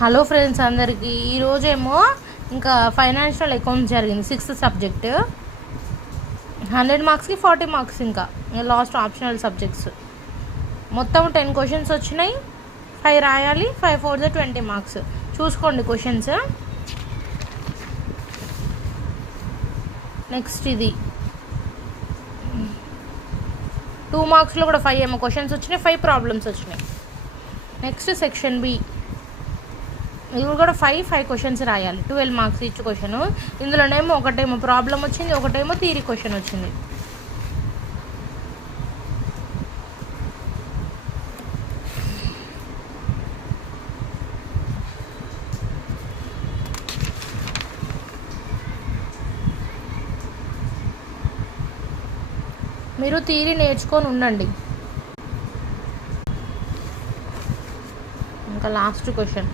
Hello friends అందరికీ ఈరోజేమో ఇంకా financial accounts జరిగింది 6th సబ్జెక్ట్ 100 మార్క్స్కి 40 మార్క్స్ ఇంకా లాస్ట్ ఆప్షనల్ సబ్జెక్ట్స్ మొత్తం 10 క్వశ్చన్స్ వచ్చినాయి 5 రాయాలి 5 4 20 మార్క్స్ చూసుకోండి క్వశ్చన్స్. నెక్స్ట్ ఇది 2 మార్క్స్లో కూడా 5 ఏమో క్వశ్చన్స్ వచ్చినాయి 5 ప్రాబ్లమ్స్ వచ్చినాయి. నెక్స్ట్ సెక్షన్ బి ఇవి కూడా 5 క్వశ్చన్స్ రాయాలి 12 మార్క్స్ ఈచ్ క్వశ్చన్. ఇందులోనేమో ఒకటేమో ప్రాబ్లం వచ్చింది ఒకటేమో థియరీ క్వశ్చన్ వచ్చింది. మీరు థియరీ నేర్చుకొని ఉండండి. ఇంకా లాస్ట్ క్వశ్చన్